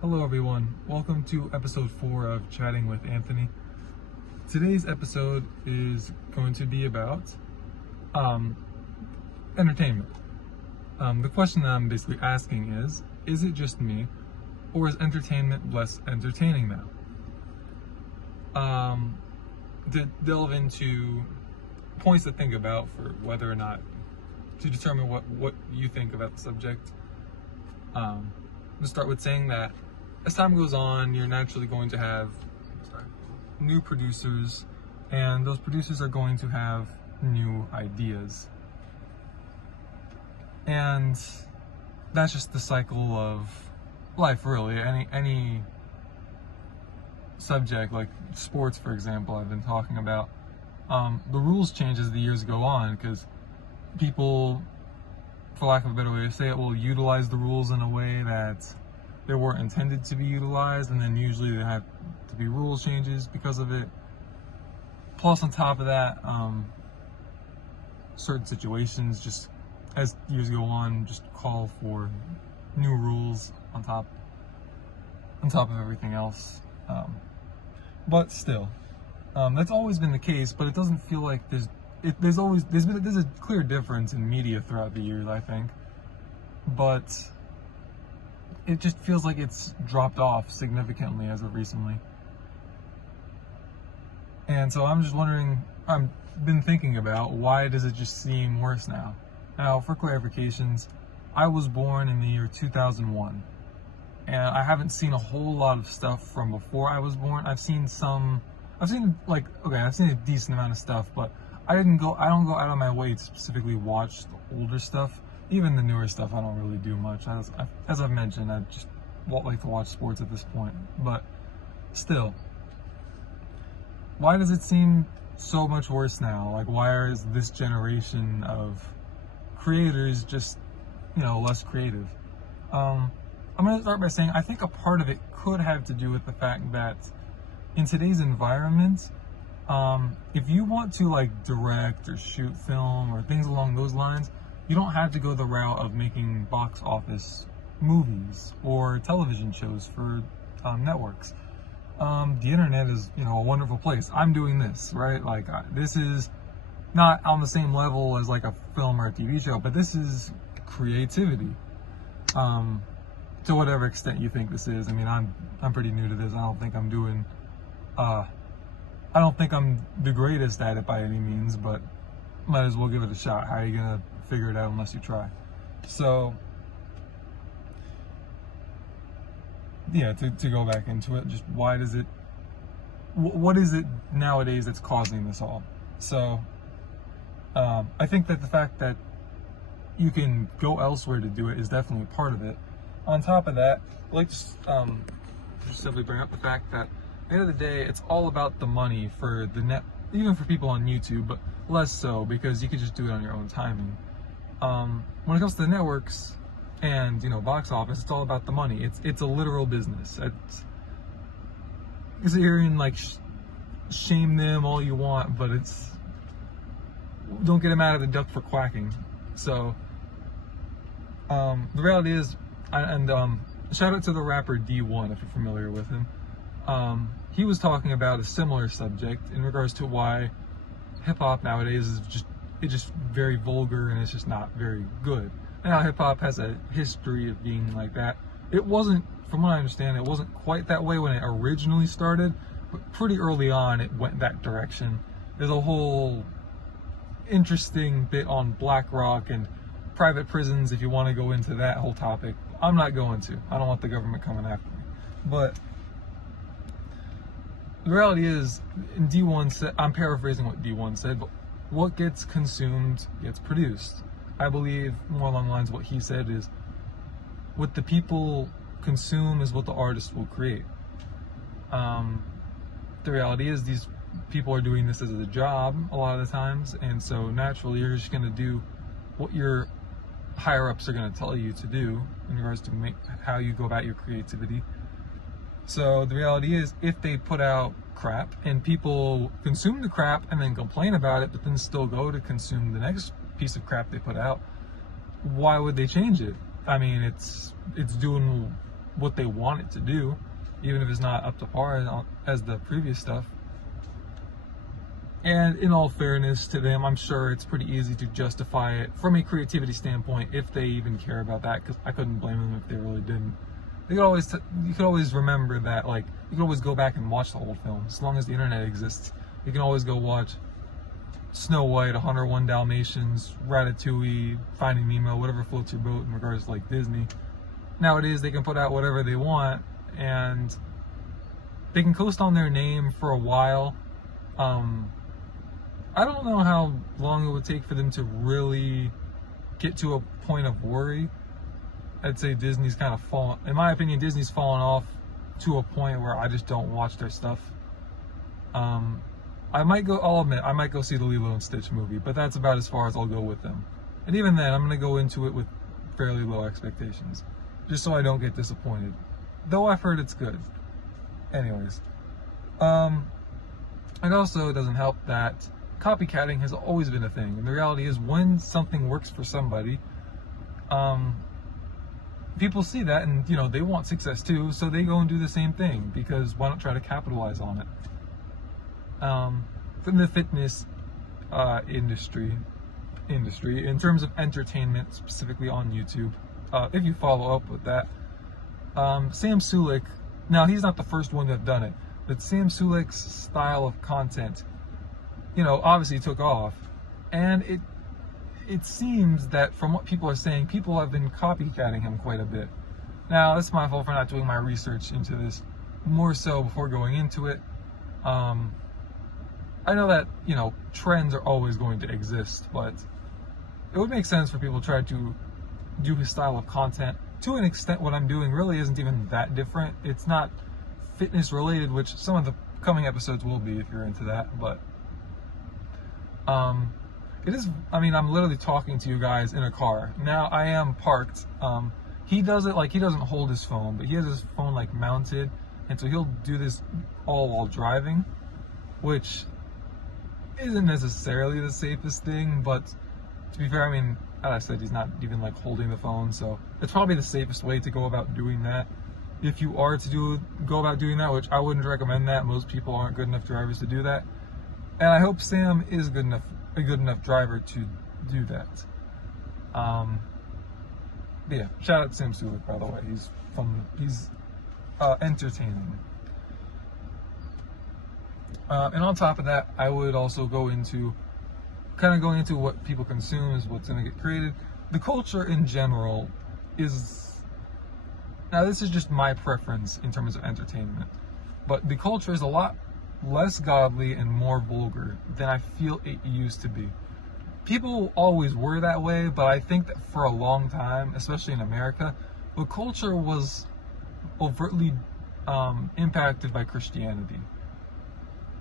Hello everyone, welcome to episode 4 of Chatting with Anthony. Today's episode is going to be about entertainment. The question that I'm basically asking is it just me, or is entertainment less entertaining now? To delve into points to think about for whether or not, to determine what you think about the subject. Let's start with saying that as time goes on, you're naturally going to have new producers, and those producers are going to have new ideas. And that's just the cycle of life, really. Any subject, like sports, for example, I've been talking about, the rules change as the years go on, because people, for lack of a better way to say it, will utilize the rules in a way that they weren't intended to be utilized, and then usually there have to be rules changes because of it. Plus, on top of that, certain situations, just as years go on, just call for new rules on top of everything else. But still, that's always been the case. But it doesn't feel like there's a clear difference in media throughout the years, I think. But it just feels like it's dropped off significantly as of recently. And so I'm just wondering, I've been thinking about, why does it just seem worse now? Now, for clarifications, I was born in the year 2001. And I haven't seen a whole lot of stuff from before I was born. I've seen a decent amount of stuff, but I don't go out of my way to specifically watch the older stuff. Even the newer stuff, I don't really do much. As I've mentioned, I just like to watch sports at this point. But still, why does it seem so much worse now? Like, why is this generation of creators just, less creative? I'm going to start by saying I think a part of it could have to do with the fact that in today's environment, if you want to direct or shoot film or things along those lines, you don't have to go the route of making box office movies or television shows for networks. The internet is, a wonderful place. I'm doing this, right? This is not on the same level as a film or a TV show, but this is creativity. To whatever extent you think this is. I mean, I'm pretty new to this. I don't think I'm the greatest at it by any means, but might as well give it a shot. How are you gonna figure it out unless you try? So, yeah, to go back into it, just what is it nowadays that's causing this all? So, I think that the fact that you can go elsewhere to do it is definitely a part of it. On top of that, I'd like to just simply bring up the fact that at the end of the day, it's all about the money for the net, even for people on YouTube, but less so because you can just do it on your own timing. When it comes to the networks and box office, it's all about the money. It's a literal business. You can sit here and shame them all you want, but don't get them out of the duck for quacking. So the reality is, shout out to the rapper D1 if you're familiar with him. He was talking about a similar subject in regards to why hip-hop nowadays is just very vulgar and it's just not very good. And how hip-hop has a history of being like that. It wasn't, from what I understand, it wasn't quite that way when it originally started, but pretty early on it went that direction. There's a whole interesting bit on Black Rock and private prisons if you want to go into that whole topic. I'm not going to. I don't want the government coming after me. But the reality is, D1 said, I'm paraphrasing what D1 said, but what gets consumed gets produced. I believe more along the lines of what he said is, what the people consume is what the artist will create. The reality is, these people are doing this as a job a lot of the times, and so naturally you're just going to do what your higher ups are going to tell you to do in regards to how you go about your creativity. So the reality is, if they put out crap and people consume the crap and then complain about it, but then still go to consume the next piece of crap they put out, why would they change it? I mean, it's doing what they want it to do, even if it's not up to par as the previous stuff. And in all fairness to them, I'm sure it's pretty easy to justify it from a creativity standpoint if they even care about that, because I couldn't blame them if they really didn't. You could always remember that, like, you can always go back and watch the old film. As long as the internet exists, you can always go watch Snow White, 101 Dalmatians, Ratatouille, Finding Nemo, whatever floats your boat in regards to, like, Disney. Nowadays, they can put out whatever they want, and they can coast on their name for a while. I don't know how long it would take for them to really get to a point of worry. I'd say Disney's kind of fallen, in my opinion, Disney's fallen off to a point where I just don't watch their stuff. I'll admit, I might go see the Lilo and Stitch movie, but that's about as far as I'll go with them. And even then, I'm going to go into it with fairly low expectations, just so I don't get disappointed. Though I've heard it's good. Anyways. It also doesn't help that copycatting has always been a thing. And the reality is, when something works for somebody, people see that and, they want success too, so they go and do the same thing, because why not try to capitalize on it? From the fitness industry, in terms of entertainment, specifically on YouTube, if you follow up with that, Sam Sulek, now he's not the first one to have done it, but Sam Sulek's style of content, obviously took off, and it seems that from what people are saying, people have been copycatting him quite a bit. Now, it's my fault for not doing my research into this more so before going into it. I know that, trends are always going to exist, but it would make sense for people to try to do his style of content. To an extent, what I'm doing really isn't even that different. It's not fitness related, which some of the coming episodes will be if you're into that, but it is, I'm literally talking to you guys in a car. Now, I am parked. He does it like he doesn't hold his phone, but he has his phone like mounted, and so he'll do this all while driving, which isn't necessarily the safest thing, but to be fair, as I said, he's not even like holding the phone, so it's probably the safest way to go about doing that. If you are to go about doing that, which I wouldn't recommend that, most people aren't good enough drivers to do that, and I hope Sam is a good enough driver to do that. Yeah, shout out to Sam Sulek, by the way. He's entertaining. And on top of that, I would also going into what people consume is what's going to get created. The culture in general is, now this is just my preference in terms of entertainment, but the culture is a lot less godly and more vulgar than I feel it used to be. People always were that way, but I think that for a long time, especially in America, the culture was overtly impacted by Christianity.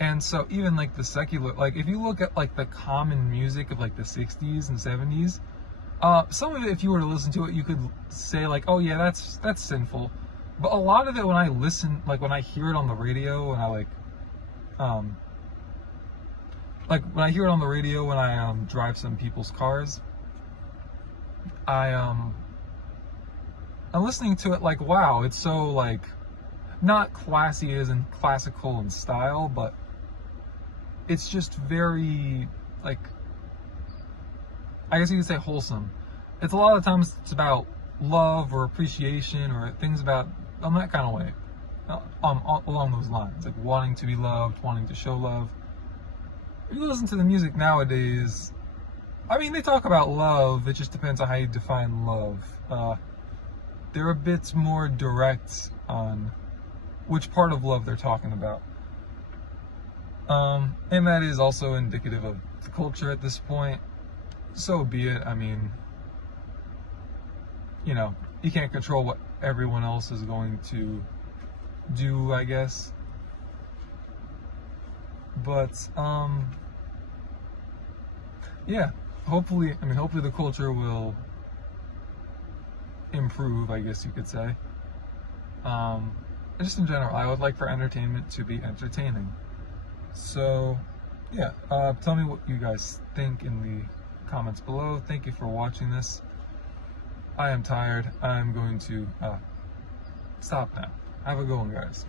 And so even like the secular, like if you look at like the common music of like the 60s and 70s, some of it, if you were to listen to it, you could say like, oh yeah, that's sinful. But a lot of it, when I listen, like when I hear it on the radio, and I when I hear it on the radio when I drive some people's cars, I'm listening to it like, wow, it's so like not classy as in classical in style, but it's just very, like, I guess you could say wholesome. It's a lot of times it's about love or appreciation or things about that kind of way, along those lines, like wanting to be loved, wanting to show love. If you listen to the music nowadays, they talk about love, it just depends on how you define love. They're a bit more direct on which part of love they're talking about. And that is also indicative of the culture at this point. So be it. You can't control what everyone else is going to do, I guess. But, yeah, hopefully the culture will improve, I guess you could say. Just in general, I would like for entertainment to be entertaining. So, yeah, tell me what you guys think in the comments below. Thank you for watching this. I am tired. I'm going to Stop now. Have a good one, guys.